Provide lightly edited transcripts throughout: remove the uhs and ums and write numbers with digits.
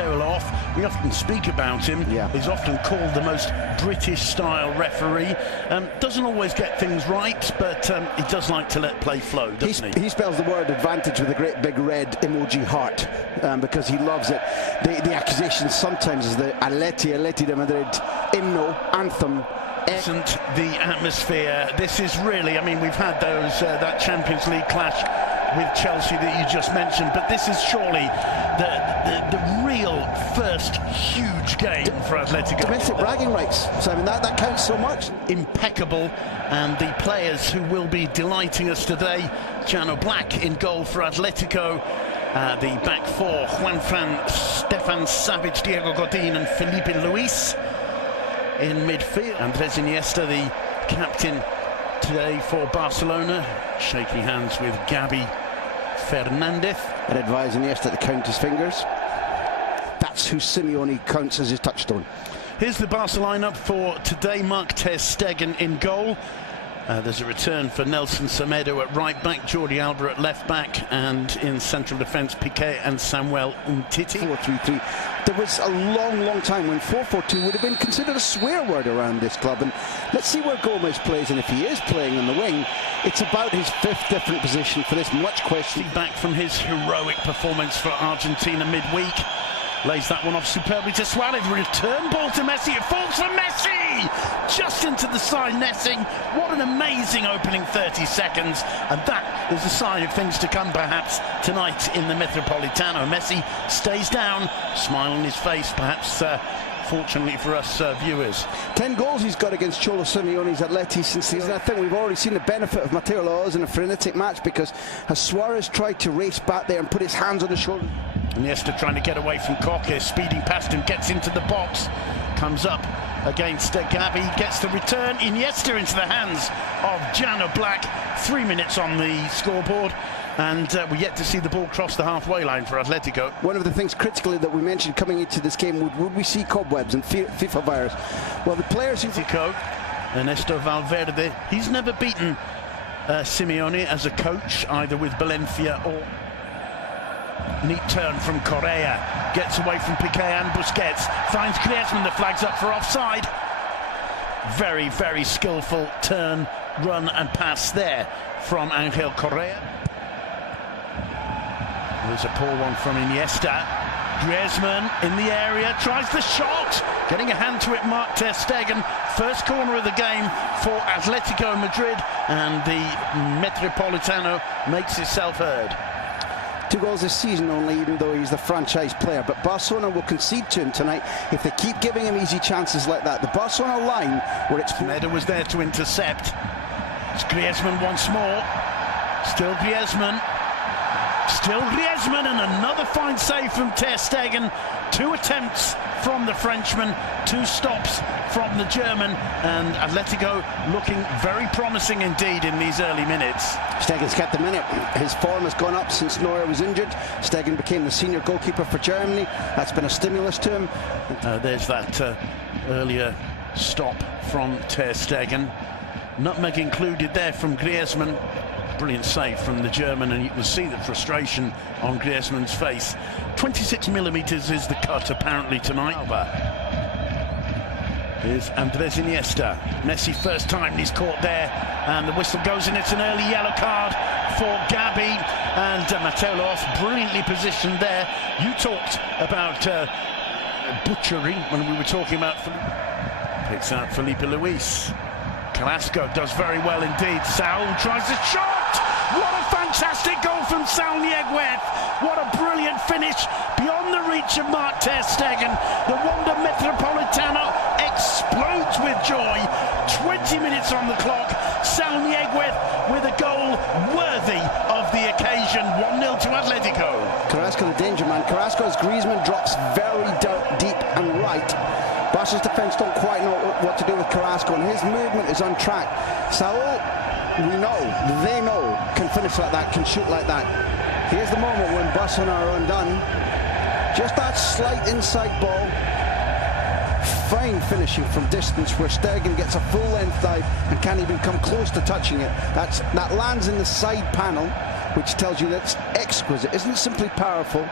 Matteo Loff. We often speak about him. He's often called the most British-style referee. Doesn't always get things right, but he does like to let play flow, doesn't he? He spells the word advantage with a great big red emoji heart because he loves it. The accusation sometimes is the Atlético Madrid anthem. Isn't the atmosphere? This is really, I mean, we've had those that Champions League clash with Chelsea that you just mentioned, but this is surely the real first huge game for Atletico. Domestic bragging rights, Simon, that counts so much. Impeccable, and the players who will be delighting us today, Jano Black in goal for Atletico. The back four, Juanfran, Stefan Savic, Diego Godin and Felipe Luis in midfield. Andres Iniesta, the captain today for Barcelona, shaking hands with Gabi Fernandez. And advise Iniesta to count his fingers. That's who Simeone counts as his touchstone. Here's the Barca lineup for today. Marc ter Stegen in goal. There's a return for Nelson Semedo at right back, Jordi Alba at left back, and in central defence, Piqué and Samuel Umtiti. 4-3-3. There was a long time when 4-4-2 would have been considered a swear word around this club, and let's see where Gomez plays, and if he is playing on the wing, it's about his fifth different position for this much question. Back from his heroic performance for Argentina midweek. Lays that one off superbly to Suarez. Return ball to Messi. It falls for Messi! Just into the side netting. What an amazing opening 30 seconds. And that is a sign of things to come, perhaps, tonight in the Metropolitano. Messi stays down, smile on his face, perhaps fortunately for us viewers. 10 goals he's got against Cholo Simeone's Atleti since season. I think we've already seen the benefit of Matteo Loaz in a frenetic match, because as Suarez tried to race back there and put his hands on the shoulder. Iniesta trying to get away from Koke, speeding past him, gets into the box, comes up against Gabi, gets the return. Iniesta into the hands of Jano Black. 3 minutes on the scoreboard, and we're yet to see the ball cross the halfway line for Atletico. One of the things critically that we mentioned coming into this game, would we see cobwebs and FIFA virus? Well, the players who... Ernesto Valverde, he's never beaten Simeone as a coach, either with Valencia or... Neat turn from Correa, gets away from Piqué and Busquets, finds Griezmann, the flag's up for offside. Very skillful turn, run and pass there from Angel Correa. There's a poor one from Iniesta. Griezmann in the area, tries the shot, getting a hand to it, Marc ter Stegen. First corner of the game for Atletico Madrid, and the Metropolitano makes itself heard. 2 goals this season only, even though he's the franchise player. But Barcelona will concede to him tonight if they keep giving him easy chances like that. The Barcelona line, where it's... Meda was there to intercept. It's Griezmann once more. Still Griezmann. Still Griezmann, and another fine save from ter Stegen. 2 attempts from the Frenchman, 2 stops from the German, and Atletico looking very promising indeed in these early minutes. Stegen's kept the minute. His form has gone up since Neuer was injured. Stegen became the senior goalkeeper for Germany. That's been a stimulus to him. There's that earlier stop from ter Stegen. Nutmeg included there from Griezmann. Brilliant save from the German, and you can see the frustration on Griezmann's face. 26mm is the cut apparently tonight. Here's Andres Iniesta. Messi first time he's caught there, and the whistle goes, and it's an early yellow card for Gabi, and Matteo Loaz brilliantly positioned there. You talked about butchery when we were talking about picks out Felipe Luis. Carrasco does very well indeed. Saul tries a shot. What a fantastic goal from Saul Nieguez. What a brilliant finish beyond the reach of Marc ter Stegen. The Wanda Metropolitano explodes with joy. 20 minutes on the clock. Saul Nieguez with a goal worthy of the occasion. 1-0 to Atletico. Carrasco the danger man. Carrasco, as Griezmann drops very deep and right. Barca's defence don't quite know what to do with Carrasco, and his movement is on track. Saul, they know, can finish like that, can shoot like that. Here's the moment when Barcelona are undone. Just that slight inside ball. Fine finishing from distance, where Stegen gets a full-length dive and can't even come close to touching it. That lands in the side panel, which tells you that's exquisite. It isn't simply powerful,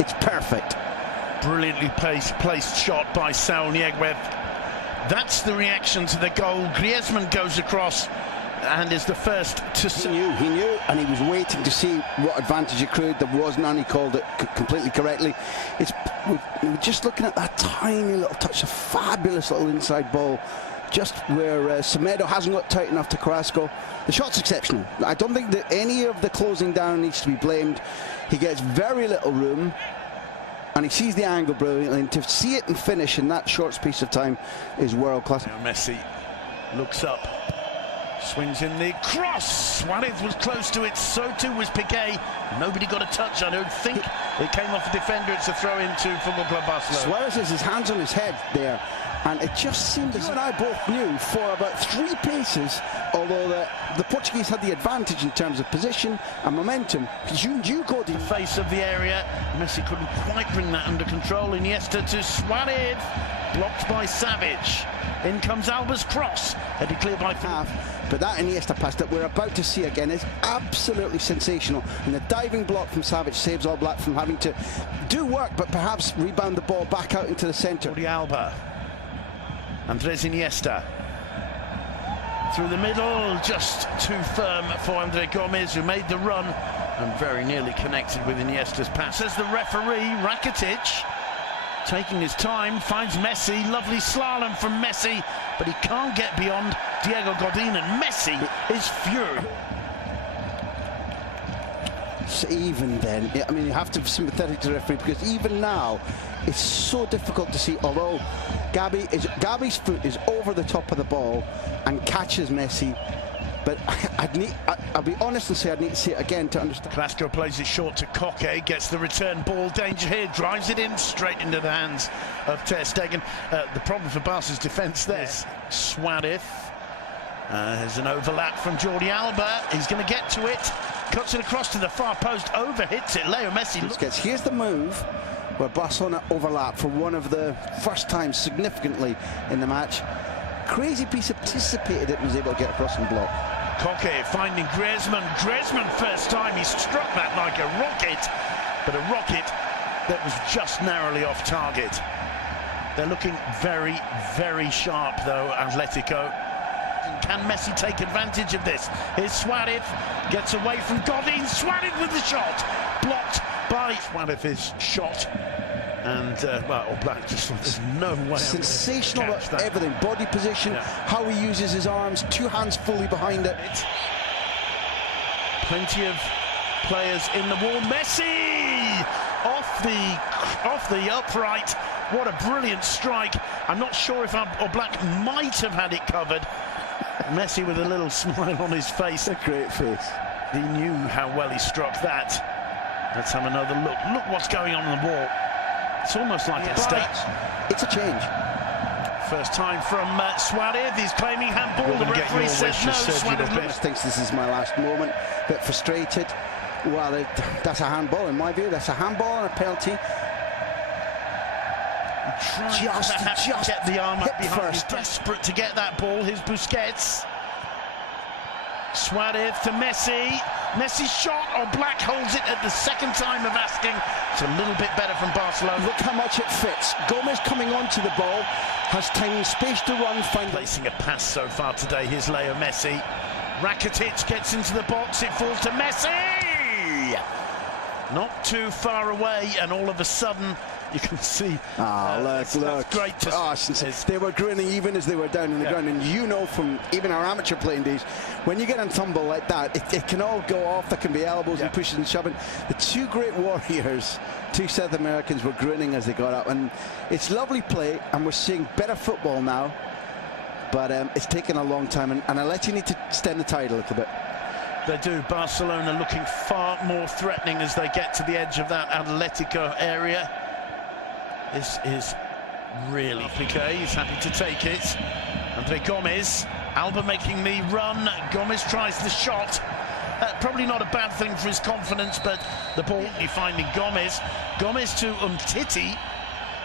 it's perfect. Brilliantly placed shot by Saul Niguez. That's the reaction to the goal. Griezmann goes across and is the first to... He knew, and he was waiting to see what advantage accrued. There was none. He called it completely correctly. We're just looking at that tiny little touch, a fabulous little inside ball, just where Semedo hasn't got tight enough to Carrasco. The shot's exceptional. I don't think that any of the closing down needs to be blamed. He gets very little room, and he sees the angle brilliantly, and to see it and finish in that short space of time is world class. Now Messi looks up, swings in the cross. Suarez was close to it, so too was Piqué. Nobody got a touch. I don't think it came off the defender. It's a throw into Football Club Barcelona. Suarez has his hands on his head there, and it just seemed as you and I both knew for about 3 paces, although the Portuguese had the advantage in terms of position and momentum. You go to the face of the area. Messi couldn't quite bring that under control. Iniesta to Suarez, blocked by Savage. In comes Alba's cross, headed clear by half. But that Iniesta pass that we're about to see again is absolutely sensational. And the diving block from Savage saves All Black from having to do work, but perhaps rebound the ball back out into the centre. Jordi Alba, Andres Iniesta, through the middle, just too firm for Andre Gomez, who made the run and very nearly connected with Iniesta's pass. As the referee, Rakitic, taking his time, finds Messi. Lovely slalom from Messi, but he can't get beyond Diego Godin, and Messi is furious. So even then, I mean, you have to be sympathetic to the referee, because even now it's so difficult to see. Although Gabi's foot is over the top of the ball and catches Messi, but I'll be honest and say I'd need to see it again to understand. Carrasco plays it short to Koke, gets the return ball, danger here, drives it in straight into the hands of Ter Stegen. The problem for Barca's defence there. Suarez has an overlap from Jordi Alba. He's going to get to it, cuts it across to the far post, over hits it. Leo Messi. Here's the move where Barcelona overlap for one of the first times significantly in the match. Crazy piece of anticipated it, was able to get across and block. Koke finding Griezmann. Griezmann first time, he struck that like a rocket, but a rocket that was just narrowly off target. They're looking very, very sharp though, Atletico. Can Messi take advantage of this? Here's Suarez, gets away from Godin. Suarez with the shot, blocked by Suarez's shot. And, well, Black just, there's no way. Sensational at everything. Body position, how he uses his arms, 2 hands fully behind it. Plenty of players in the wall. Messi! Off the upright. What a brilliant strike. I'm not sure if Black might have had it covered. Messi with a little smile on his face. A great face. He knew how well he struck that. Let's have another look. Look what's going on the wall. It's almost like a state. It's a change. First time from Suarez. He's claiming handball. The referee says no. Suarez thinks this is my last moment. Bit frustrated. Well, that's a handball in my view. That's a handball and a penalty. Just get the arm up behind. First. He's desperate to get that ball. Here's Busquets. Suarez to Messi. Messi's shot, Black holds it at the second time of asking. It's a little bit better from Barcelona. Look how much it fits. Gomez coming onto the ball, has time and space to run. Placing a pass so far today. Here's Leo Messi. Rakitic gets into the box. It falls to Messi. Not too far away, and all of a sudden you can see. Look. Great to see. They were grinning even as they were down in the ground, and you know from even our amateur playing days, when you get on tumble like that, it can all go off. There can be elbows and pushes and shoving. The 2 great warriors, 2 South Americans, were grinning as they got up, and it's lovely play, and we're seeing better football now, but it's taken a long time, and I let you need to stem the tide a little bit. They do. Barcelona looking far more threatening as they get to the edge of that Atletico area. This is really Piqué. He's happy to take it. Andre Gomez. Alba making the run. Gomez tries the shot. Probably not a bad thing for his confidence, but the ball finding Gomez. Gomez to Umtiti.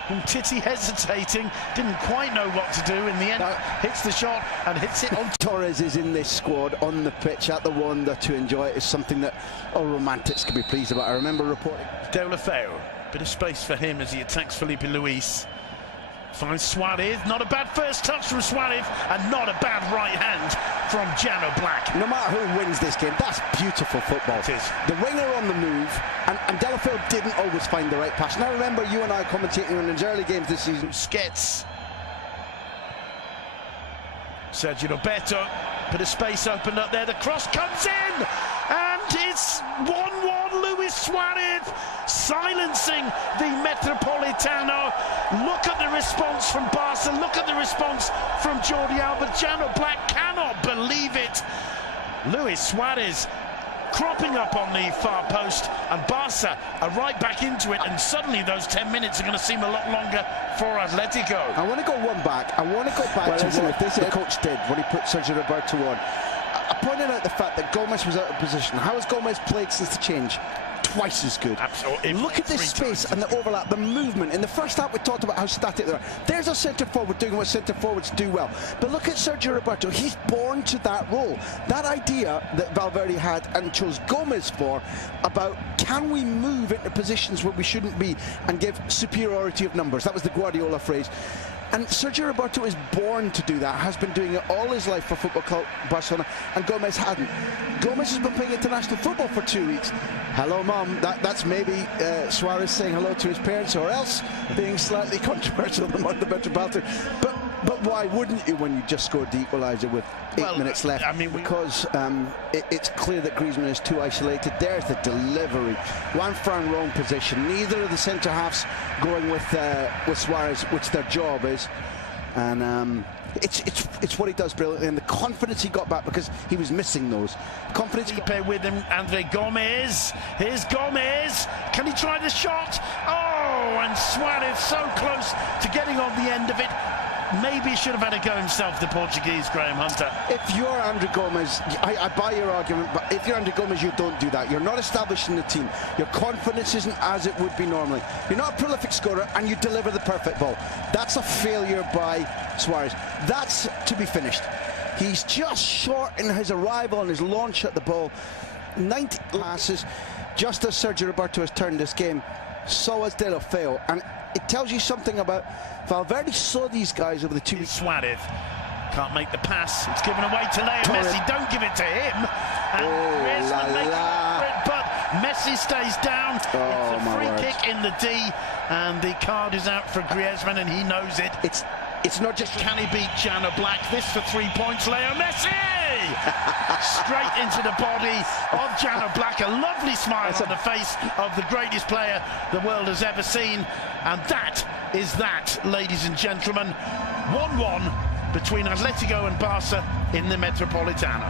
Umtiti hesitating, didn't quite know what to do. In the end, hits the shot and hits it on. Torres is in this squad on the pitch at the Wanda to enjoy it is something that all romantics can be pleased about. I remember reporting. Deulofeu. Bit of space for him as he attacks Felipe Luis. Finds Suarez. Not a bad first touch from Suarez, and not a bad right hand from Jano Black. No matter who wins this game, that's beautiful football. It is. The winger on the move, and Delafield didn't always find the right pass. Now remember, you and I commentating on his early games this season. Skets. Sergio Roberto. Bit of space opened up there. The cross comes in, and it's 1-1. Luis Suarez silencing the Metropolitano. Look at the response from Barca. Look at the response from Jordi Alba. Jano Black cannot believe it. Luis Suarez cropping up on the far post, and Barca are right back into it, and suddenly those 10 minutes are going to seem a lot longer for Atletico. I want to go one back. I want to go back to what the coach did when he put Sergio Roberto on. I pointed out the fact that Gomez was out of position. How has Gomez played since the change? Twice as good. Absolutely. Look at this space and the overlap, the movement. In the first half, we talked about how static they are. There's a centre forward doing what centre forwards do well. But look at Sergio Roberto. He's born to that role. That idea that Valverde had and chose Gomez for about can we move into positions where we shouldn't be and give superiority of numbers. That was the Guardiola phrase. And Sergio Roberto is born to do that, has been doing it all his life for Football Club Barcelona, and Gomez hadn't. Gomez has been playing international football for 2 weeks. Hello, Mum. That's maybe Suarez saying hello to his parents, or else being slightly controversial among the Metropolitan. But why wouldn't you when you just scored the equaliser with 8 minutes left? I mean, because it's clear that Griezmann is too isolated. There's the delivery. Juanfran wrong position. Neither of the centre-halves going with Suarez, which their job is. And it's what he does brilliantly, and the confidence he got back because he was missing those. Confidence. With him, Andre Gomez. Here's Gomez. Can he try the shot? Oh, and Suarez so close to getting on the end of it. Maybe he should have had a go himself, the Portuguese, Graham Hunter. If you're Andre Gomez, I buy your argument, but if you're Andre Gomez, you don't do that. You're not establishing the team. Your confidence isn't as it would be normally. You're not a prolific scorer, and you deliver the perfect ball. That's a failure by Suarez. That's to be finished. He's just short in his arrival and his launch at the ball. 90 passes, just as Sergio Roberto has turned this game, so has Delafield. And it tells you something about Valverde saw these guys over the 2 weeks. Suarez can't make the pass. It's given away to Leo Messi. Don't give it to him. And Griezmann makes it, but Messi stays down. It's a free kick in the D, and the card is out for Griezmann, and he knows it. It's not just can he beat Jano Black? This for 3 points, Leo Messi! Straight into the body of Jano Black. A lovely smile on the face of the greatest player the world has ever seen. And that is that, ladies and gentlemen. 1-1 between Atletico and Barca in the Metropolitano.